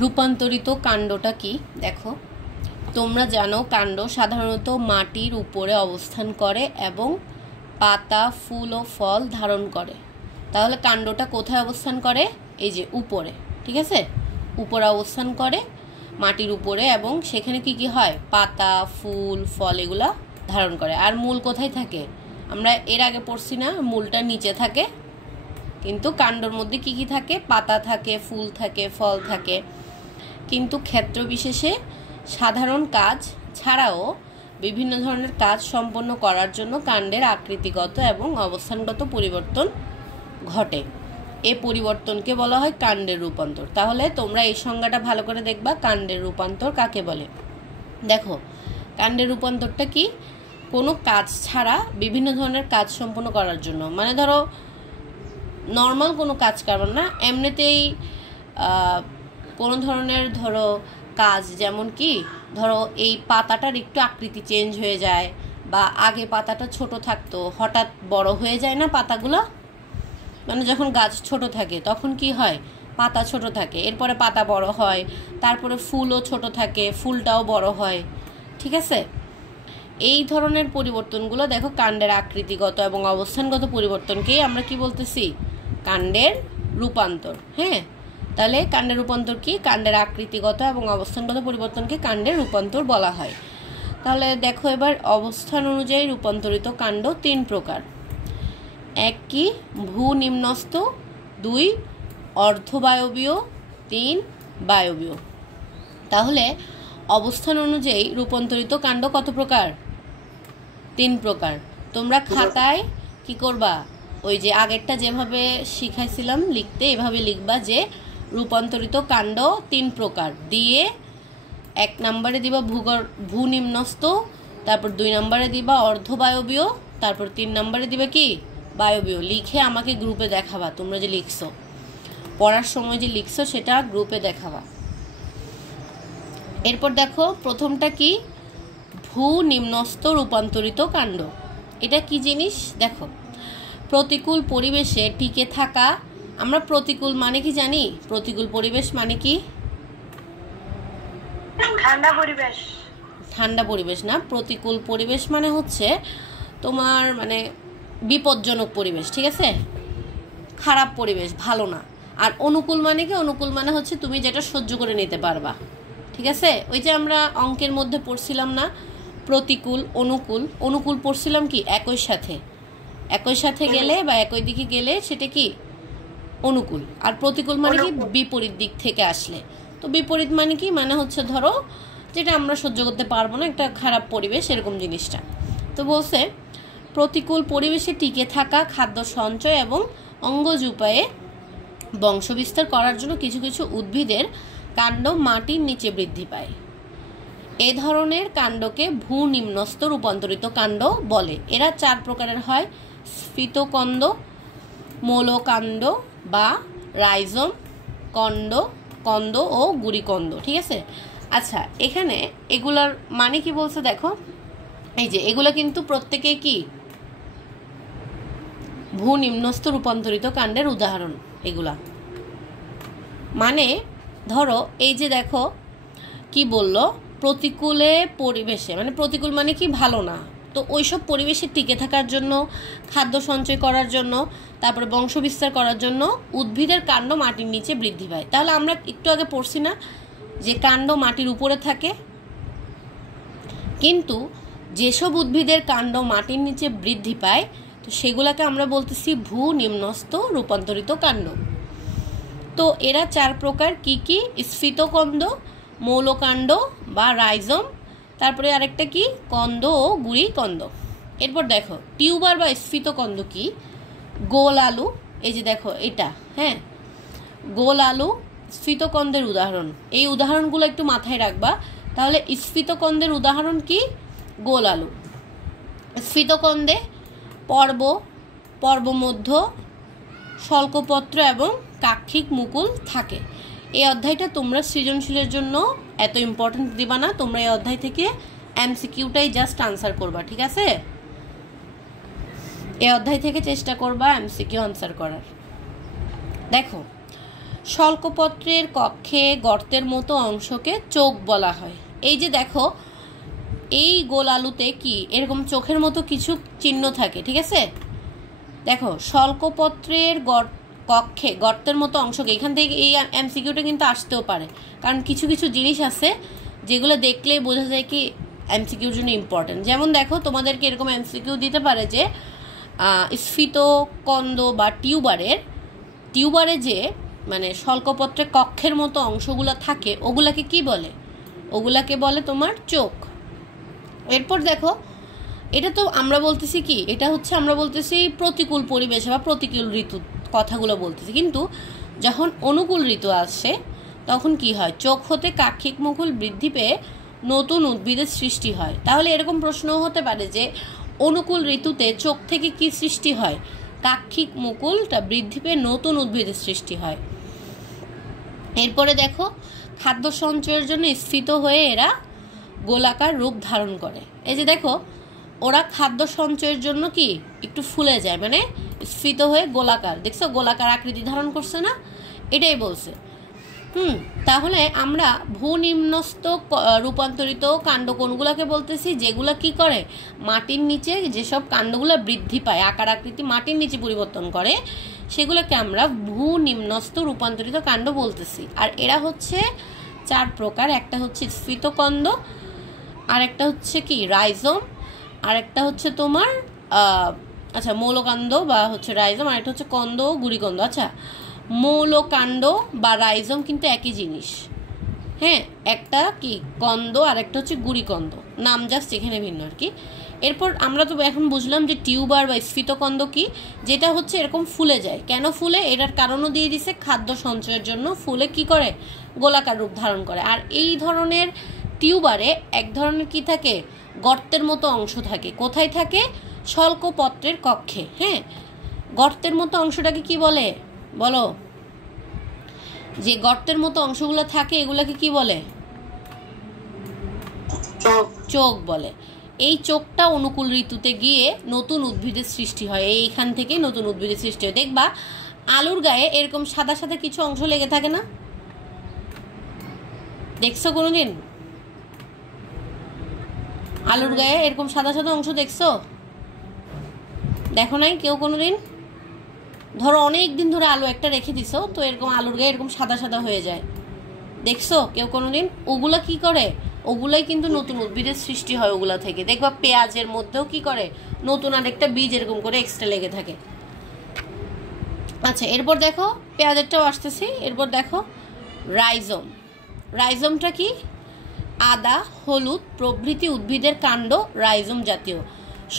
রূপান্তরিত কাণ্ডটা কি দেখো। তোমরা জানো কাণ্ড সাধারণত মাটির উপরে অবস্থান করে এবং পাতা, ফুল ও ফল ধারণ করে। তাহলে কাণ্ডটা কোথায় অবস্থান করে? এই যে উপরে, ঠিক আছে, উপরে অবস্থান করে মাটির উপরে, এবং সেখানে কি কি হয়? পাতা, ফুল, ফল এগুলা ধারণ করে। আর মূল কোথায় থাকে? আমরা এর আগে পড়ছি না, মূলটা নিচে থাকে, কিন্তু কাণ্ডর মধ্যে কি কি থাকে? পাতা থাকে, ফুল থাকে, ফল থাকে। কিন্তু ক্ষেত্র বিশেষে সাধারণ কাজ ছাড়াও বিভিন্ন ধরনের কাজ সম্পন্ন করার জন্য কাণ্ডের আকৃতিগত এবং অবস্থানগত পরিবর্তন ঘটে। এই পরিবর্তনকে বলা হয় কাণ্ডের রূপান্তর। তাহলে তোমরা এই সংজ্ঞাটা ভালো করে দেখবা, কাণ্ডের রূপান্তর কাকে বলে। দেখো, কাণ্ডের রূপান্তরটা কি? কোনো কাজ ছাড়া বিভিন্ন ধরনের কাজ সম্পন্ন করার জন্য, মানে ধরো নর্মাল কোনো কাজ করবেন না, এমনিতেই কোনো ধরনের ধরো কাজ, যেমন কি ধরো এই পাতাটার একটু আকৃতি চেঞ্জ হয়ে যায়, বা আগে পাতাটা ছোট থাকতো হঠাৎ বড় হয়ে যায় না পাতাগুলো, মানে যখন গাছ ছোট থাকে তখন কি হয়? পাতা ছোট থাকে, এরপরে পাতা বড় হয়, তারপরে ফুলও ছোট থাকে, ফুলটাও বড় হয়, ঠিক আছে। এই ধরনের পরিবর্তনগুলো দেখো কাণ্ডের আকৃতিগত এবং অবস্থানগত পরিবর্তনকেই আমরা কি বলতেছি? কাণ্ডের রূপান্তর। হ্যাঁ, তাহলে কাণ্ডের রূপান্তর কি? কাণ্ডের আকৃতিগত এবং অবস্থানগত পরিবর্তনকে কাণ্ডের রূপান্তর বলা হয়। তাহলে দেখো এবার অবস্থান অনুযায়ী রূপান্তরিত কাণ্ড 3 প্রকার। 1 কি? ভূ নিম্নস্থ, 2 অর্ধবায়বীয়, 3 বায়বীয়। তাহলে অবস্থান অনুযায়ী রূপান্তরিত কাণ্ড কত প্রকার? 3 প্রকার। তোমরা খাতায় কি করবা? ওই যে আগেরটা যেভাবে শিখাইছিলাম লিখতে, এভাবে লিখবা যে রূপান্তরিত কাণ্ড 3 প্রকার দিয়ে 1 নম্বরে দিবা ভূ নিম্নস্থ, তারপর 2 নম্বরে দিবা অর্ধবায়বীয়, তারপর 3 নম্বরে দিবে কি? বায়বীয়। লিখে আমাকে গ্রুপে দেখাবা, তোমরা যে লিখছো, পড়ার সময় যে লিখছো সেটা গ্রুপে দেখাবা। এরপর দেখো প্রথমটা কি? ভূ নিম্নস্থ রূপান্তরিত কাণ্ড। এটা কি জিনিস? দেখো, প্রতিকূল পরিবেশে টিকে থাকা। আমরা প্রতিকূল মানে কি জানি? প্রতিকূল পরিবেশ মানে কি? ঠান্ডা পরিবেশ। ঠান্ডা পরিবেশ না, প্রতিকূল পরিবেশ মানে হচ্ছে তোমার মানে বিপজ্জনক পরিবেশ, ঠিক আছে, খারাপ পরিবেশ, ভালো না। আর অনুকূল মানে কি? অনুকূল মানে হচ্ছে তুমি যেটা সহ্য করে নিতে পারবা, ঠিক আছে। ওই যে আমরা অঙ্কের মধ্যে পড়ছিলাম না, প্রতিকূল অনুকূল, অনুকূল পড়ছিলাম কি একই সাথে গেলে বা একই দিকে গেলে সেটা কি? অনুকূল। আর প্রতিকূল মানে কি? বিপরীত দিক থেকে আসলে। তো বিপরীত মানে কি? মানে হচ্ছে ধরো যেটা আমরা সহ্য করতে পারবো না, একটা খারাপ পরিবেশ, এরকম জিনিসটা। তো বলছে প্রতিকূল পরিবেশে টিকে থাকা, খাদ্য সঞ্চয় এবং অঙ্গজ উপায়ে বংশবিস্তার করার জন্য কিছু কিছু উদ্ভিদের কাণ্ড মাটির নিচে বৃদ্ধি পায়। এ ধরনের কাণ্ডকে ভূ নিম্নস্থ রূপান্তরিত কাণ্ড বলে। এরা 4 প্রকারের হয়: স্ফীতকন্দ, মূলকাণ্ড বা রাইজম, কন্দ ও গুড়িকন্দ, ঠিক আছে। আচ্ছা, এখানে এগুলার মানে কি বলছে দেখো, এই যে এগুলা কিন্তু প্রত্যেকেই কি? ভূ নিম্নস্থ রূপান্তরিত কাণ্ডের উদাহরণ। এগুলা মানে ধরো এই যে দেখো কি বললো, প্রতিকূলে পরিবেশে, মানে প্রতিকূল মানে কি? ভালো না। তো ওইসব পরিবেশে টিকে থাকার জন্য, খাদ্য সঞ্চয় করার জন্য, তারপরে বংশবিস্তার করার জন্য উদ্ভিদের কাণ্ড মাটির নিচে বৃদ্ধি পায়। তাহলে আমরা একটু আগে পড়ছি না যে কাণ্ড মাটির উপরে থাকে, কিন্তু যেসব উদ্ভিদের কাণ্ড মাটির নিচে বৃদ্ধি পায় তো সেগুলাকে আমরা বলতেছি ভূ নিম্নস্থ রূপান্তরিত কাণ্ড। তো এরা 4 প্রকার। কি কি? স্ফীতকন্দ, মূলকাণ্ড বা রাইজম, তারপরে আরেকটা কি? কন্দ ও গুড়িকন্দ। এরপর দেখো টিউবার বা স্ফীতকন্দ কি? গোল আলু, এই যে দেখো এটা, হ্যাঁ, গোল আলু স্ফীতকন্দের উদাহরণ। এই উদাহরণগুলো একটু মাথায় রাখবা। তাহলে স্ফীতকন্দের উদাহরণ কি? গোল আলু। স্ফীতকন্দে পর্বমধ্য, শল্কপত্র এবং কাক্ষিক মুকুল থাকে। এই অধ্যায়টা তোমরা সৃজনশীলের জন্য এত ইম্পর্টেন্ট দিবা না, তোমরা এই অধ্যায় থেকে এমসিকিউটাই জাস্ট আনসার করবা, ঠিক আছে। এই অধ্যায় থেকে চেষ্টা করবা এমসিকিউ আনসার করার। দেখো শল্কপত্রের কক্ষে গর্তের মতো অংশকে চোখ বলা হয়। এই যে দেখো, এই গোল আলুতে কি এরকম চোখের মতো কিছু চিহ্ন থাকে, ঠিক আছে? দেখো, শল্কপত্রের কক্ষে গর্তের মতো অংশকে, এখান থেকে এই এমসিকিউটা কিন্তু আসতেও পারে, কারণ কিছু কিছু জিনিস আছে যেগুলো দেখলেই বোঝা যায় কি এমসিকিউর জন্য ইম্পর্টেন্ট। যেমন দেখো, তোমাদেরকে এরকম এমসিকিউ দিতে পারে যে স্ফীতকন্দ বা টিউবারে যে মানে শল্কপত্রের কক্ষের মতো অংশগুলো থাকে ওগুলাকে কি বলে? ওগুলাকে বলে তোমার চোখ। এরপর দেখো, এটা তো আমরা বলতেছি কি, এটা হচ্ছে আমরা বলতেছি প্রতিকূল পরিবেশ বা প্রতিকূল ঋতু কথাগুলো বলতেছি, কিন্তু যখন অনুকূল ঋতু আসে তখন কি হয়? চোখ হতে কাক্ষিক মুকুল বৃদ্ধি পেয়ে নতুন উদ্ভিদের সৃষ্টি হয়। তাহলে এরকম প্রশ্নও হতে পারে যে অনুকূল ঋতুতে চোখ থেকে কি সৃষ্টি হয়? কাক্ষিক মুকুলটা বৃদ্ধি পেয়ে নতুন উদ্ভিদের সৃষ্টি হয়। এরপরে দেখো, খাদ্য সঞ্চয়ের জন্য স্ফীত হয়ে এরা গোলাকার রূপ ধারণ করে। এই যে দেখো, ওরা খাদ্য সঞ্চয়ের জন্য কি একটু ফুলে যায়, মানে স্ফীত হয়ে গোলাকার, দেখছো গোলাকার আকৃতি ধারণ করছে না, এটাই বলছে। তাহলে আমরা ভূনিম্নস্থ রূপান্তরিত কাণ্ড কোনগুলোকে বলতেছি? যেগুলো কি করে মাটির নিচে যেসব কাণ্ডগুলো বৃদ্ধি পায়, আকার আকৃতি মাটির নিচে পরিবর্তন করে, সেগুলোকে আমরা ভূনিম্নস্থ রূপান্তরিত কাণ্ড বলতেছি। আর এরা হচ্ছে 4 প্রকার। একটা হচ্ছে স্ফীতকন্দ, আর একটা হচ্ছে কি রাইজম, আর একটা হচ্ছে তোমার মৌলকাণ্ড বা হচ্ছে রাইজম, আর একটা হচ্ছে কন্দ ও গুড়িকন্দ। আচ্ছা, মৌলকাণ্ড বা রাইজম কিন্তু একই জিনিস, হ্যাঁ, একটা কি কন্দ আর একটা হচ্ছে গুড়িকন্দ, নাম জাস্ট এখানে ভিন্ন আর কি। এরপর আমরা তো এখন বুঝলাম যে টিউবার বা স্ফীতকন্দ কি, যেটা হচ্ছে এরকম ফুলে যায়। কেন ফুলে? এটার কারণও দিয়ে দিছে, খাদ্য সঞ্চয়ের জন্য ফুলে কি করে গোলাকার রূপ ধারণ করে। আর এই ধরনের টিউবারে এক ধরনের কি থাকে, গর্তের মতো অংশ থাকে। কোথায় থাকে? শল্কপত্রের কক্ষে। হ্যাঁ, গর্তের মতো অংশটাকে কি বলে বলো? যে গর্তের মতো অংশগুলো থাকে এগুলাকে কি বলে? চোখ বলে। এই চোখটা অনুকূল ঋতুতে গিয়ে নতুন উদ্ভিদের সৃষ্টি হয়, এইখান থেকে নতুন উদ্ভিদের সৃষ্টি হয়। দেখবা আলুর গায়ে এরকম সাদা সাদা কিছু অংশ লেগে থাকে না? দেখছো কোনোদিন আলুর গায়ে এরকম সাদা সাদা অংশ দেখছো? দেখো নাই কেউ কোনোদিন? ধরো অনেক দিন ধরে আলু একটা রেখে দিছো, তো এরকম আলুর গায়ে এরকম সাদা সাদা হয়ে যায়, দেখছো কেউ কোনোদিন? ওগুলা কি করে? ওগুলাই কিন্তু নতুন উদ্ভিদের সৃষ্টি হয় ওগুলা থেকে। দেখবা পেঁয়াজের মধ্যেও কি করে, নতুন আরেকটা বীজ এরকম করে এক্সট্রা লেগে থাকে। আচ্ছা, এরপর দেখো পেঁয়াজেরটাও আসতেছি। এরপর দেখো রাইজম। রাইজমটা কি? আদা, হলুদ প্রভৃতি উদ্ভিদের কাণ্ড রাইজম জাতীয়।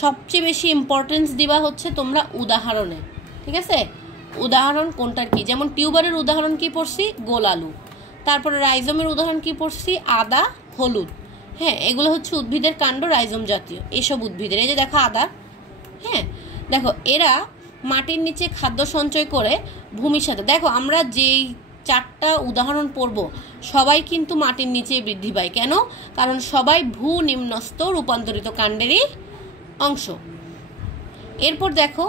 সবচেয়ে বেশি ইম্পর্টেন্স দিবা হচ্ছে তোমরা উদাহরণে, ঠিক আছে? উদাহরণ কোনটার কি? যেমন টিউবারের উদাহরণ কি পড়ছি? গোল আলু। তারপরে রাইজমের উদাহরণ কি পড়ছি? আদা, হলুদ। হ্যাঁ, এগুলো হচ্ছে উদ্ভিদের কাণ্ড রাইজম জাতীয় এসব উদ্ভিদের। এই যে দেখো আদা, হ্যাঁ দেখো এরা মাটির নিচে খাদ্য সঞ্চয় করে ভূমির সাথে, দেখো আমরা যেই 4টা উদাহরণ পড়ব সবাই কিন্তু মাটির নিচে বৃদ্ধি পায়। কেন? কারণ সবাই ভূনিম্নস্থ রূপান্তরিত কাণ্ডেরই অংশ। এরপর দেখো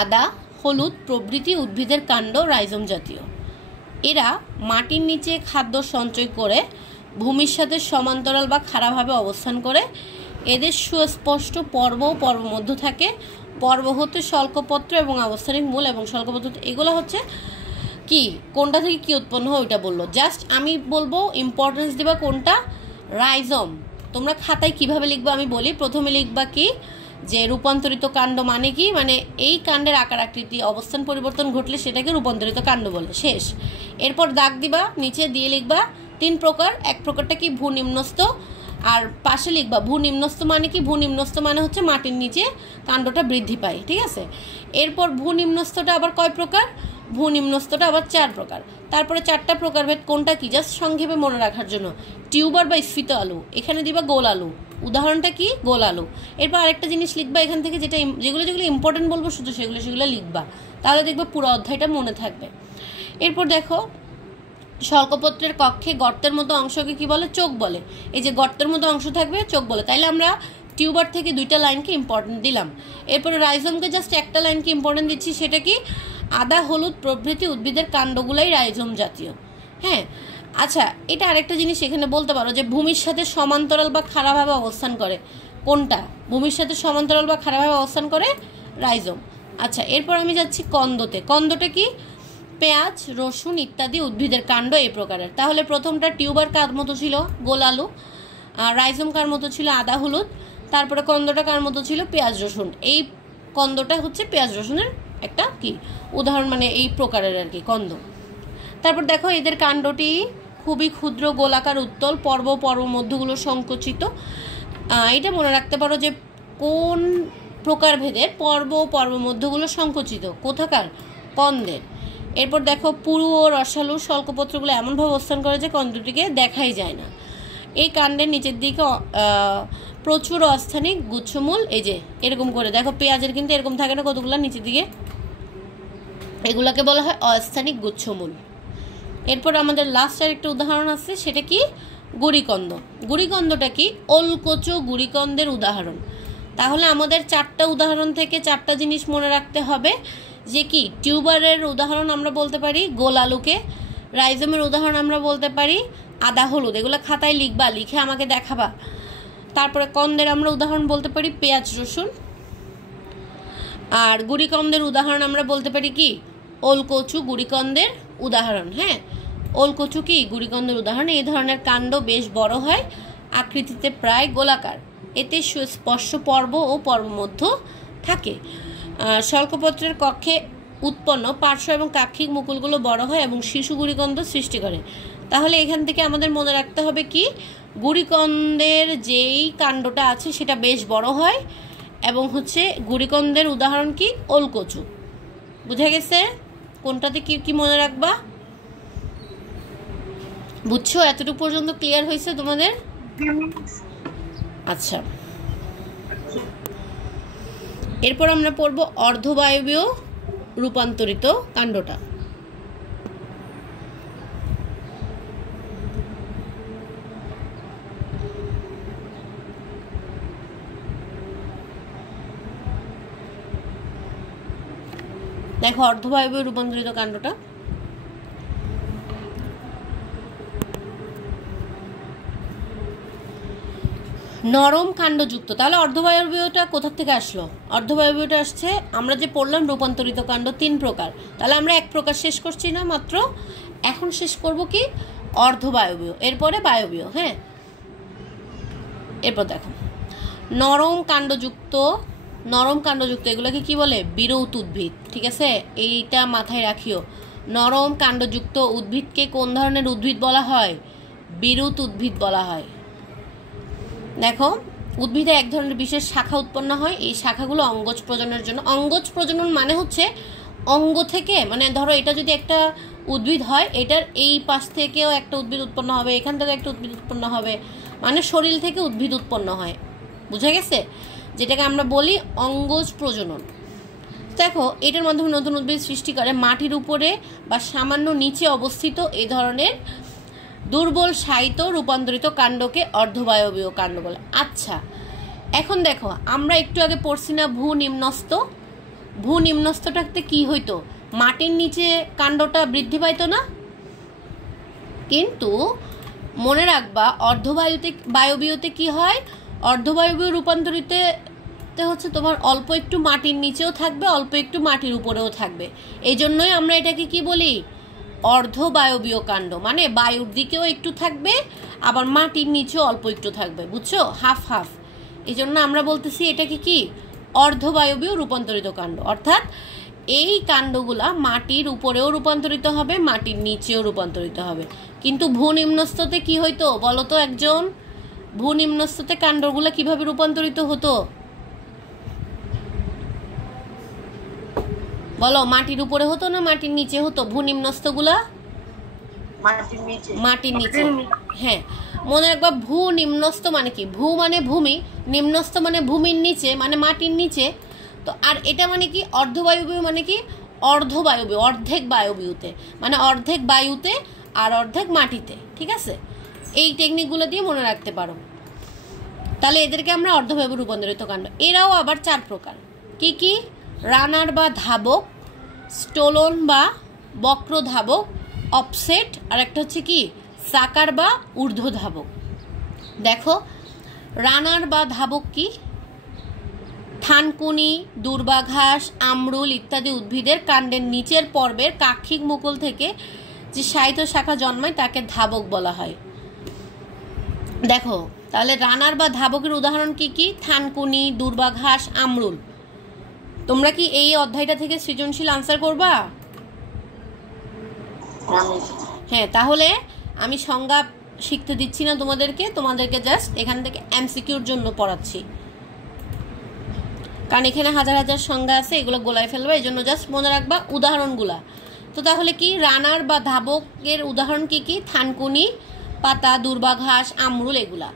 আদা, হলুদ প্রভৃতি উদ্ভিদের কাণ্ড রাইজম জাতীয়। এরা মাটির নিচে খাদ্য সঞ্চয় করে ভূমির সাথে সমান্তরাল বা খাড়াভাবে অবস্থান করে। এদের সুস্পষ্ট পর্ব ও পর্বমধ্য থাকে। পর্ব হতে শল্কপত্র এবং অবস্থানিক মূল এবং শল্কপত্র, এগুলো হচ্ছে কি কোনটা থেকে কি উৎপন্ন হয় ওইটা বললো। জাস্ট আমি বলবো ইম্পর্টেন্স দিবা কোনটা? রাইজম। তোমরা খাতায় কিভাবে লিখবা আমি বলি। প্রথমে লিখবা কি, যে রূপান্তরিত কাণ্ড মানে কি, মানে এই কাণ্ডের আকার আকৃতি অবস্থান পরিবর্তন ঘটলে সেটাকে রূপান্তরিত কাণ্ড বলে, শেষ। এরপর দাগ দিবা, নিচে দিয়ে লিখবা 3 প্রকার। এক প্রকারটা কি? ভূনিম্নস্থ। আর পাশে লিখবা ভূনিম্নস্থ মানে কি? ভূনিম্নস্থ মানে হচ্ছে মাটির নিচে কাণ্ডটা বৃদ্ধি পায়, ঠিক আছে? এরপর ভূনিম্নস্থটা আবার কয় প্রকার? ভূনিম্নস্থটা আবার 4 প্রকার। তারপরে 4টা প্রকারভেদ কোনটা কি জাস্ট সংক্ষেপে মনে রাখার জন্য। টিউবার বা স্ফীত আলু, এখানে দিবা গোল আলু, উদাহরণটা কি? গোল আলু। এরপর আরেকটা জিনিস লিখবা এখান থেকে, যেটা যেগুলো ইম্পর্টেন্ট বলবো শুধু সেগুলো লিখবা, তাহলে দেখবা পুরো অধ্যায়টা মনে থাকবে। এরপর দেখো শল্কপত্রের কক্ষে গর্তের মতো অংশকে কি বলে? চোখ বলে। এই যে গর্তের মতো অংশ থাকবে চোখ বলে। তাইলে আমরা টিউবার থেকে 2টা লাইনকে ইম্পর্টেন্ট দিলাম। এরপরে রাইজমকে জাস্ট একটা লাইনকে ইম্পর্টেন্ট দিচ্ছি, সেটা কি? আদা, হলুদ প্রভৃতি উদ্ভিদের কাণ্ডগুলাই রাইজোম জাতীয়। হ্যাঁ, আচ্ছা, এটা আরেকটা জিনিস এখানে বলতে পারো যে ভূমির সাথে সমান্তরাল বা খাড়াভাবে অবস্থান করে, কোনটা ভূমির সাথে সমান্তরাল বা খাড়াভাবে অবস্থান করে? রাইজোম। আচ্ছা, এরপর আমি যাচ্ছি কন্দতে। কন্দটা কি? পেঁয়াজ, রসুন ইত্যাদি উদ্ভিদের কাণ্ড এই প্রকারের। তাহলে প্রথমটা টিউবার কার মতো ছিল? গোল আলু। আর রাইজোম কার মতো ছিল? আদা, হলুদ। তারপরে কন্দটা কার মতো ছিল? পেঁয়াজ, রসুন। এই কন্দটা হচ্ছে পেঁয়াজ রসুনের একটা কি উদাহরণ, মানে এই প্রকারের আর কি কন্দ। তারপর দেখো এদের কাণ্ডটি খুবই ক্ষুদ্র, গোলাকার, উত্তল, পর্ব মধ্যগুলো সংকুচিত। এটা মনে রাখতে পারো যে কোন প্রকারভেদের পর্ব মধ্যগুলো সংকুচিত, কোথাকার? কন্দের। এরপর দেখো পুরু ও রসালু শল্কপত্রগুলো এমনভাবে অবস্থান করে যে কন্দটিকে দেখাই যায় না। এই কাণ্ডের নিচের দিকে প্রচুর অস্থানিক গুচ্ছমূল, এই যে এরকম করে দেখো, পেঁয়াজের কিন্তু এরকম থাকে না, কতগুলো নিচের দিকে, এগুলাকে বলা হয় অস্থানিক গুচ্ছমূল। এরপর আমাদের লাস্ট আর একটা উদাহরণ আছে, সেটা কি? গুড়িকন্দ। গুড়িকন্দটা কি? ওলকোচো গুড়িকন্দের উদাহরণ। তাহলে আমাদের 4টা উদাহরণ থেকে 4টা জিনিস মনে রাখতে হবে, যে কি টিউবারের উদাহরণ আমরা বলতে পারি গোল আলুকে, রাইজোমের উদাহরণ আমরা বলতে পারি আদা, হলুদ। এগুলো খাতায় লিখবা, লিখে আমাকে দেখাবা। তারপরে কন্দের আমরা উদাহরণ বলতে পারি পেঁয়াজ, রসুন। আর গুড়িকন্দের উদাহরণ আমরা বলতে পারি কি? ওলকচু গুড়িকন্দের উদাহরণ। হ্যাঁ, ওলকচু কি? গুড়িকন্দের উদাহরণ। এই ধরনের কাণ্ড বেশ বড় হয়, আকৃতিতে প্রায় গোলাকার, এতে সুস্পষ্ট পর্ব ও পর্বমধ্য থাকে। শল্কপত্রের কক্ষে উৎপন্ন পার্শ্ব এবং কাক্ষিক মুকুলগুলো বড় হয় এবং শিশু গুড়িকন্দ সৃষ্টি করে। তাহলে এখান থেকে আমাদের মনে রাখতে হবে কি? গুড়িকন্দের যেই কাণ্ডটা আছে সেটা বেশ বড় হয়, এবং হচ্ছে গুড়িকন্দের উদাহরণ কি? ওলকচু। বুঝা গেছে? কোনটাতে কি কি মনে রাখবা? বুঝছো? এতটুকু পর্যন্ত ক্লিয়ার হয়েছে তোমাদের? আচ্ছা, এরপর আমরা পড়ব অর্ধবায়বীয় রূপান্তরিত কাণ্ডটা। দেখো অর্ধবায়বীয় রূপান্তরিত কাণ্ডটা, নরম কাণ্ডযুক্ত। তাহলে অর্ধবায়বীয়টা কোথা থেকে আসলো? অর্ধবায়বীয়টা আসছে, আমরা যে পড়লাম রূপান্তরিত কাণ্ড 3 প্রকার, তাহলে আমরা 1 প্রকার শেষ করছি না মাত্র, এখন শেষ করব কি? অর্ধবায়বীয়, এরপরে বায়বীয়। হ্যাঁ, এরপর দেখো নরম কাণ্ডযুক্ত এগুলোকে কি বলে? বিরৌত উদ্ভিদ। ঠিক আছে, এইটা মাথায় রাখিও। নরম কাণ্ডযুক্ত উদ্ভিদকে কোন ধরনের উদ্ভিদ বলা হয়? বিরৌত উদ্ভিদ বলা হয়। দেখো উদ্ভিদে এক ধরনের বিশেষ শাখা উৎপন্ন হয়, এই শাখাগুলো অঙ্গজ প্রজননের জন্য। অঙ্গজ প্রজনন মানে হচ্ছে অঙ্গ থেকে, মানে ধরো এটা যদি একটা উদ্ভিদ হয়, এটার এই পাশ থেকেও একটা উদ্ভিদ উৎপন্ন হবে, এখান থেকে একটা উদ্ভিদ উৎপন্ন হবে, মানে শরীর থেকে উদ্ভিদ উৎপন্ন হয়। বুঝা গেছে? যেটাকে আমরা বলি অঙ্গজ প্রজনন। দেখো এটার মাধ্যমে নতুন উদ্ভিদ সৃষ্টি করে। মাটির উপরে বা সামান্য নিচে অবস্থিত এই ধরনের দুর্বল সাহিত্য রূপান্তরিত কাণ্ডকে অর্ধবায়বীয় কাণ্ড বলে। আচ্ছা, এখন দেখো আমরা একটু আগে পড়ছি না ভূনিম্নস্তটাতে কি হইতো? মাটির নিচে কাণ্ডটা বৃদ্ধি পাইতো না? কিন্তু মনে রাখবা বায়বীয়তে কি হয়? অর্ধবায়বীয় রূপান্তরিত হচ্ছে তোমার অল্প একটু মাটির নিচেও থাকবে, অল্প একটু মাটির উপরেও থাকবে। এই জন্যই আমরা এটাকে কি বলি? অর্ধবায়বীয় কাণ্ড। মানে বায়ুর দিকেও একটু থাকবে, আবার মাটির নিচেও অল্প একটু থাকবে। বুঝছো? Half half. এই জন্য আমরা বলতেছি এটাকে কি? অর্ধবায়বীয় রূপান্তরিত কাণ্ড। অর্থাৎ এই কাণ্ডগুলা মাটির উপরেও রূপান্তরিত হবে, মাটির নিচেও রূপান্তরিত হবে। কিন্তু ভূনিম্নস্ততে কি হইতো বলো তো একজন? ভূনিম্নস্ততে কাণ্ডগুলা কিভাবে রূপান্তরিত হতো বলো? মাটির উপরে হতো না মাটির নিচে হতো? ভূনিম্নস্তগুলা মাটির নিচে। হ্যাঁ, মনে রাখবা ভূনিম্নস্ত মানে কি? ভূ মানে ভূমি, নিম্নস্ত মানে ভূমির নিচে, মানে মাটির নিচে। তো আর এটা মানে কি? অর্ধবায়বীয় মানে কি? অর্ধবায়বীয়, অর্ধেক বায়বীয়তে, মানে অর্ধেক বায়ুতে আর অর্ধেক মাটিতে। ঠিক আছে, এই টেকনিকগুলো দিয়ে মনে রাখতে পারো। তাহলে এদেরকে আমরা অর্ধবায়বীয় রূপান্তরিত কাণ্ড। এরাও আবার 4 প্রকার। কি কি? রানার বা ধাবক, স্টোলন বা বক্র ধাবক, অফসেট, আর একটা হচ্ছে কি সাকার বা ঊর্ধ্ব ধাবক। দেখো রানার বা ধাবক কি? থানকুনি, দুর্বাঘাস, আমরুল ইত্যাদি উদ্ভিদের কাণ্ডের নিচের পর্বের কাক্ষিক মুকুল থেকে যে সাহিত্য শাখা জন্মায় তাকে ধাবক বলা হয়। দেখো তাহলে রানার বা ধাবকের উদাহরণ কি কি? থানকুনি, দুর্বাঘাস, আমরুল। তোমরা কি এই অধ্যায়টা থেকে সৃজনশীল আনসার করবা? হ্যাঁ, তাহলে আমি সংজ্ঞা শিখতে দিচ্ছি না তোমাদেরকে জাস্ট এখান থেকে এমসিকিউর জন্য পড়াচ্ছি, কারণ এখানে হাজার হাজার সংজ্ঞা আছে, এগুলো গোলায় ফেলবে, এই জন্য জাস্ট মনে রাখবা উদাহরণগুলা। তো তাহলে কি রানার বা ধাবকের উদাহরণ কি কি? থানকুনি, পাতা, দুর্বাঘাস, আমরুল, এগুলা।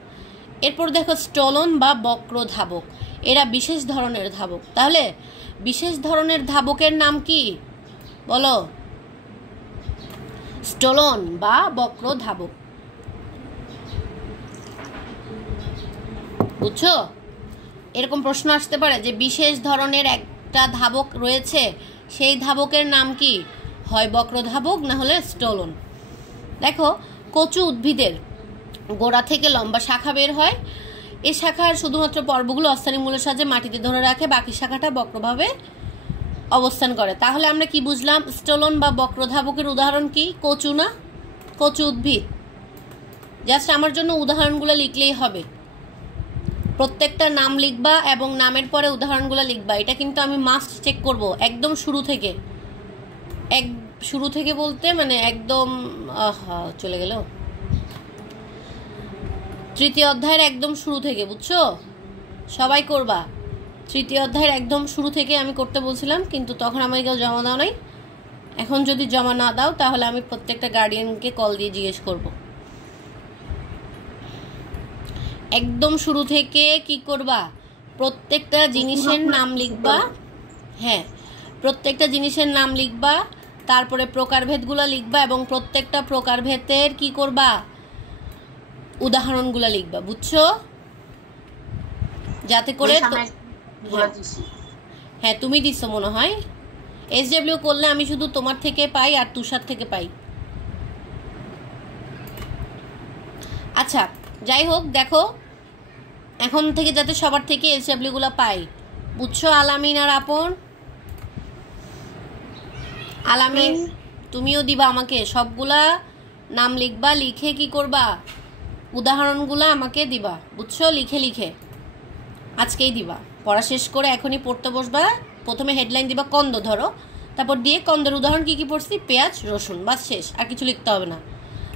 এরপর দেখো স্টোলন বা বক্র ধাবক, এরা বিশেষ ধরনের ধাবক। তাহলে বিশেষ ধরনের ধাবকের নাম কি বলো? স্টোলন বা বক্র ধাবক। বুঝছো? এরকম প্রশ্ন আসতে পারে যে বিশেষ ধরনের একটা ধাবক রয়েছে, সেই ধাবকের নাম কি? হয় বক্র ধাবক, না হলে স্টোলন। দেখো কচু উদ্ভিদের গোড়া থেকে লম্বা শাখা বের হয়। এই শাখার শুধুমাত্র পর্বগুলো অস্থায়ী মূলের সাহায্যে মাটিতে ধরে রাখে, বাকি শাখাটা বক্রভাবে অবস্থান করে। তাহলে আমরা কি বুঝলাম? স্টোলন বা বক্র ধাবকের উদাহরণ কি? কচু না? কচু উদ্ভিদ। জাস্ট আমার জন্য উদাহরণগুলো লিখলেই হবে, প্রত্যেকটা নাম লিখবা এবং নামের পরে উদাহরণগুলো লিখবা। এটা কিন্তু আমি মাস্ট চেক করব একদম শুরু থেকে বলতে মানে একদম চলে গেল তৃতীয় অধ্যায়ের একদম শুরু থেকে, বুঝছো? সবাই করবা। তৃতীয় অধ্যায়ের একদম শুরু থেকে আমি করতে বলছিলাম, কিন্তু তখন আমাকে কেউ জমা দাও নাই। এখন যদি জমা না দাও তাহলে আমি প্রত্যেকটা গার্ডিয়ানকে কল দিয়ে জিজ্ঞেস করব। একদম শুরু থেকে কি করবা? প্রত্যেকটা জিনিসের নাম লিখবা। হ্যাঁ, প্রত্যেকটা জিনিসের নাম লিখবা, তারপরে প্রকারভেদগুলো লিখবা এবং প্রত্যেকটা প্রকারভেদের কি করবা? উদাহরণগুলো লিখবা। বুঝছো? যাতে করে হ্যাঁ তুমি দিছো মনে হয়। SW করলে আমি শুধু তোমার থেকে পাই আর তুষার থেকে পাই। আচ্ছা যাই হোক, দেখো এখন থেকে যাতে সবার থেকে SW গুলো পাই। বুঝছো? আলামিন আর আপন, আলামিন তুমিও দিবা আমাকে সবগুলা নাম লিখবা, লিখে কি করবা? উদাহরণগুলো আমাকে দিবা। বুঝছো? লিখে আজকেই দিবা। পড়া শেষ করে এখনই পড়তে বসবা। প্রথমে হেডলাইন দিবা কন্দ ধরো, তারপর দিয়ে কন্দের উদাহরণ কি কি পড়ছি, পেঁয়াজ, রসুন, বাস শেষ, আর কিছু লিখতে হবে না।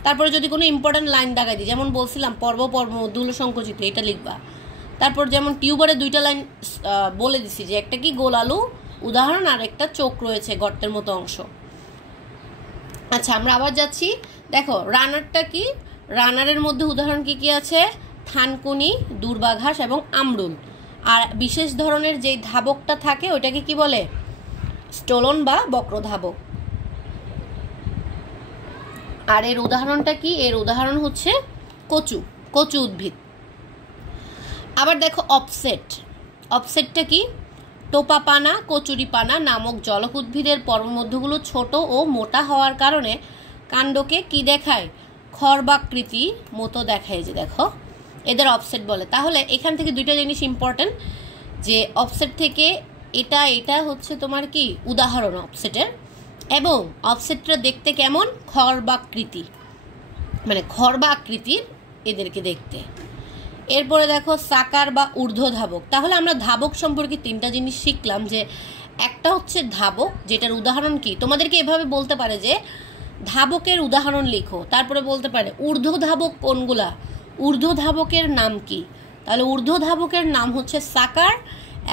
তারপরে যদি কোনো ইম্পর্টেন্ট লাইন দাগাই দিই, যেমন বলছিলাম পর্ব মধ্যগুলো সংকুচিত, এটা লিখবা। তারপর যেমন টিউবারে দুইটা লাইন বলে দিছি যে একটা কি গোল আলু উদাহরণ, আর একটা চোখ রয়েছে গর্তের মতো অংশ। আচ্ছা আমরা আবার যাচ্ছি। দেখো রানারটা কি? রানারের মধ্যে উদাহরণ কি কি আছে? থানকুনি, দুর্বাঘাস এবং আমরুল। আর বিশেষ ধরনের যে ধাবকটা থাকে ওইটাকে কি বলে? স্টোলন বা বক্র ধাবক। আর এর উদাহরণটা কি? এর উদাহরণ হচ্ছে কচু উদ্ভিদ। আবার দেখো অফসেটটা কি? টোপাপানা, কচুরিপানা নামক জলক উদ্ভিদের পর্বমধ্যগুলো ছোট ও মোটা হওয়ার কারণে কাণ্ডকে কি দেখায়? খর্বাকৃতি মতো দেখায়। যে দেখো এদের অফসেট বলে। তাহলে এখান থেকে দুইটা জিনিস ইম্পর্টেন্ট, যে অফসেট থেকে এটা হচ্ছে তোমার কি উদাহরণ অফসেটের, এবং অফসেটটা দেখতে কেমন? খর্বাকৃতি, মানে খর্বা আকৃতির এদেরকে দেখতে। এরপরে দেখো সাকার বা ঊর্ধ্ব ধাবক। তাহলে আমরা ধাবক সম্পর্কে তিনটা জিনিস শিখলাম, যে একটা হচ্ছে ধাবক, যেটার উদাহরণ কি? তোমাদেরকে এভাবে বলতে পারে যে ধাবকের উদাহরণ লিখো, তারপরে বলতে পারে ঊর্ধ্ব ধাবক কোনগুলা, ঊর্ধ্ব ধাবকের নাম কি? তাহলে ঊর্ধ্ব ধাবকের নাম হচ্ছে সাকার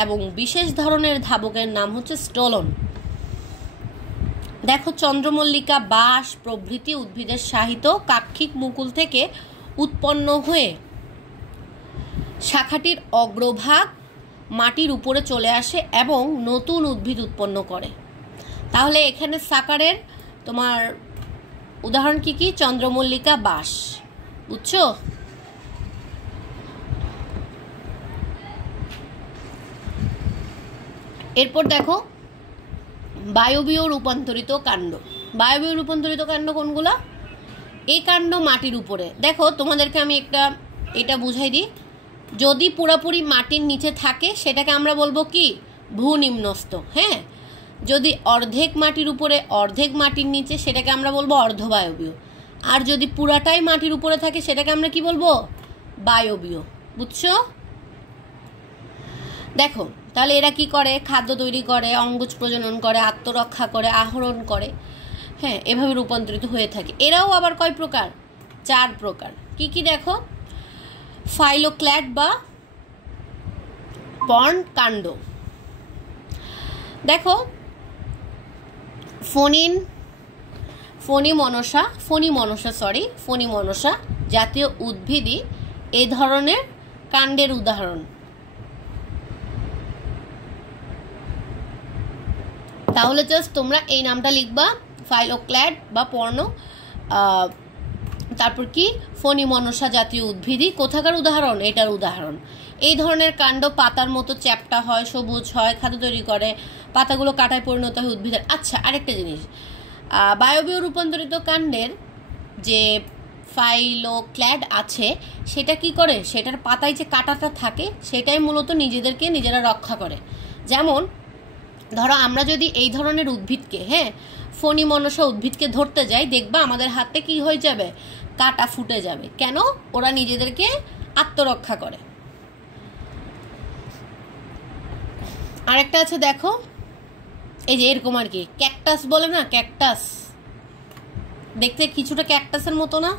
এবং বিশেষ ধরনের ধাবকের নাম হচ্ছে স্টোলন। দেখো চন্দ্রমল্লিকা, বাঁশ প্রভৃতি উদ্ভিদের সাহিত্য কাক্ষিক মুকুল থেকে উৎপন্ন হয়ে শাখাটির অগ্রভাগ মাটির উপরে চলে আসে এবং নতুন উদ্ভিদ উৎপন্ন করে। তাহলে এখানে সাকারের তোমার উদাহরণ কি কি? চন্দ্রমল্লিকা, বাঁশ। বুঝছো? এরপর দেখো বায়বীয় রূপান্তরিত কাণ্ড। বায়বীয় রূপান্তরিত কাণ্ড কোনগুলো? এই কাণ্ড মাটির উপরে। দেখো তোমাদেরকে আমি এটা বুঝাই দিই। যদি পুরোপুরি মাটির নিচে থাকে সেটাকে আমরা বলবো কি? ভূনিম্নস্থ। হ্যাঁ, যদি অর্ধেক মাটির উপরে অর্ধেক মাটির নিচে সেটাকে আমরা বলবো অর্ধবায়বীয়। আর যদি পুরাটাই মাটির উপরে থাকে সেটাকে আমরা কি বলবো? বায়বীয়। বুঝছো? দেখো তাহলে এরা কি করে? খাদ্য তৈরি করে, অঙ্গজ প্রজনন করে, আত্মরক্ষা করে, আহরণ করে। হ্যাঁ, এভাবে রূপান্তরিত হয়ে থাকে। এরাও আবার কয় প্রকার? 4 প্রকার। কি কি দেখো? ফাইলোক্ল্যাড বা পর্ণ কাণ্ড। দেখো ফণিমনসা জাতীয় উদ্ভিদই এ ধরনের কাণ্ডের উদাহরণ। তাহলে জাস্ট তোমরা এই নামটা লিখবা, ফাইলোক্ল্যাড বা পর্ণ, তারপর কি? ফণিমনসা জাতীয় উদ্ভিদই কোথাকার উদাহরণ? এটার উদাহরণ। এই ধরনের কাণ্ড পাতার মতো চ্যাপ্টা হয়, সবুজ হয়, খাদ্য তৈরি করে, পাতাগুলো কাঁটায় পরিণত হয় উদ্ভিদের। আচ্ছা, আরেকটা জিনিস, বায়বীয় রূপান্তরিত কাণ্ডের যে ফাইলোক্ল্যাড আছে সেটা কি করে? সেটার পাতায় যে কাঁটাটা থাকে সেটাই মূলত নিজেদেরকে নিজেরা রক্ষা করে। যেমন ধরো আমরা যদি এই ধরনের উদ্ভিদকে, হ্যাঁ, ফণিমনসা উদ্ভিদকে ধরতে যাই, দেখবা আমাদের হাতে কি হয়ে যাবে? কাঁটা ফুটে যাবে। কেন? ওরা নিজেদেরকে আত্মরক্ষা করে। আরেকটা আছে দেখো, এই যে এরকম আর কি, ক্যাকটাস বলে না? ক্যাকটাস দেখতে কিছুটা ক্যাকটাসের মতো না?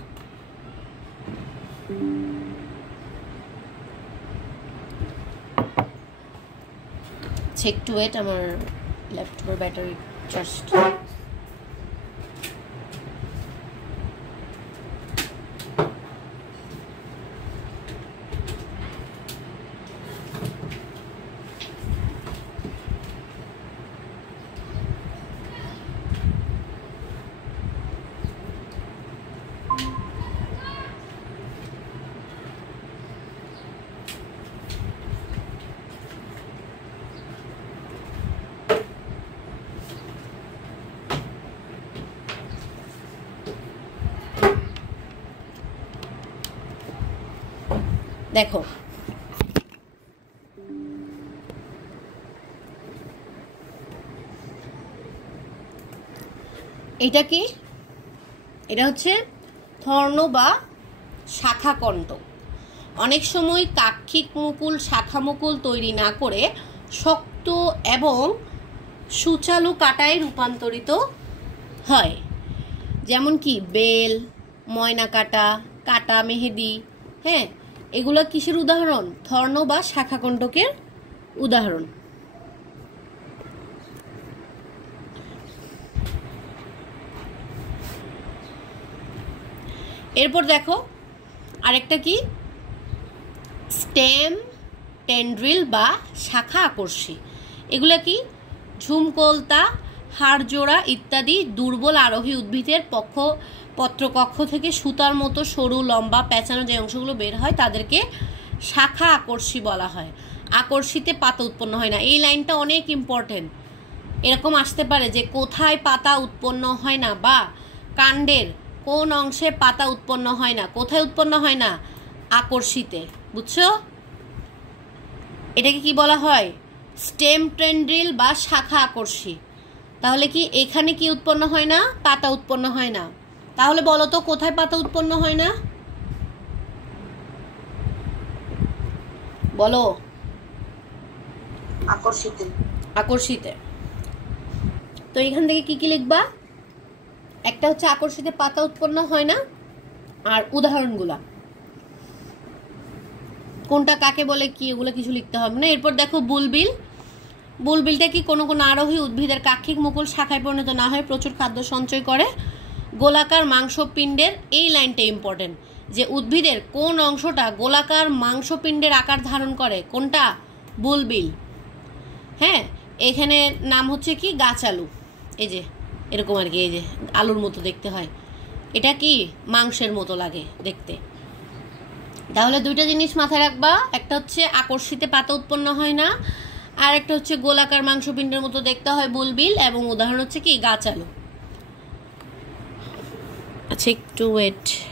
একটু ওয়েট, আমার ল্যাপটপের ব্যাটারি চার্জ। দেখো এটা কি? এটা হচ্ছে থর্ণ বা শাখাকণ্ঠ। অনেক সময় কাক্ষিক মুকুল, শাখা মুকুল তৈরি না করে শক্ত এবং সুচালু কাঁটায় রূপান্তরিত হয়। যেমন কি? বেল, ময়না কাঁটা, কাঁটা মেহেদি। হ্যাঁ, এগুলো কিসের উদাহরণ? থর্ণ বা শাখাকণ্ঠকের উদাহরণ। এরপর দেখো আরেকটা কি? স্টেম টেন্ড্রিল বা শাখা আকর্ষী। এগুলা কি? ঝুমকলতা, হাড়জোড়া ইত্যাদি দুর্বল আরোহী উদ্ভিদের পত্রকক্ষ থেকে সুতার মতো সরু লম্বা পেঁচানো যে অংশগুলো বের হয় তাদেরকে শাখা আকর্ষী বলা হয়। আকর্ষীতে পাতা উৎপন্ন হয় না। এই লাইনটা অনেক ইম্পর্টেন্ট। এরকম আসতে পারে যে কোথায় পাতা উৎপন্ন হয় না, বা কাণ্ডের কোন অংশে পাতা উৎপন্ন হয় না। কোথায় উৎপন্ন হয় না? আকর্ষীতে। বুঝছো? এটাকে কি বলা হয়? স্টেম টেন্ড্রিল বা শাখা আকর্ষী। তাহলে কি এখানে কি উৎপন্ন হয় না? পাতা উৎপন্ন হয় না। তাহলে বলো তো কোথায় পাতা উৎপন্ন হয় না? বলো। আকর্ষিতে। আকর্ষিতে। তো এখান থেকে কি কি লিখবা? একটা হচ্ছে আকর্ষিতে পাতা উৎপন্ন হয় না, আর উদাহরণগুলা কোনটা কাকে বলে কি এগুলো কিছু লিখতে হবে না। এরপর দেখো বুলবিল। বুলবিলটা কি? কোনো কোনো আরোহী উদ্ভিদের কাক্ষিক মুকুল শাখায় পরিণত না হয়ে প্রচুর খাদ্য সঞ্চয় করে গোলাকার মাংসপিণ্ডের। এই লাইনটা ইম্পর্টেন্ট, যে উদ্ভিদের কোন অংশটা গোলাকার মাংসপিণ্ডের আকার ধারণ করে? কোনটা? বুলবিল। হ্যাঁ, এখানে নাম হচ্ছে কি? গাছ আলু। এই যে এরকম আর কি, এই যে আলুর মতো দেখতে হয়। এটা কি? মাংসের মতো লাগে দেখতে। তাহলে দুইটা জিনিস মাথায় রাখবা, একটা হচ্ছে আকর্ষিতে পাতা উৎপন্ন হয় না, আর একটা হচ্ছে গোলাকার মাংসপিণ্ডের মতো দেখতে হয় বুলবিল, এবং উদাহরণ হচ্ছে কি গাছ আলু। আচ্ছা একটু ওয়েট।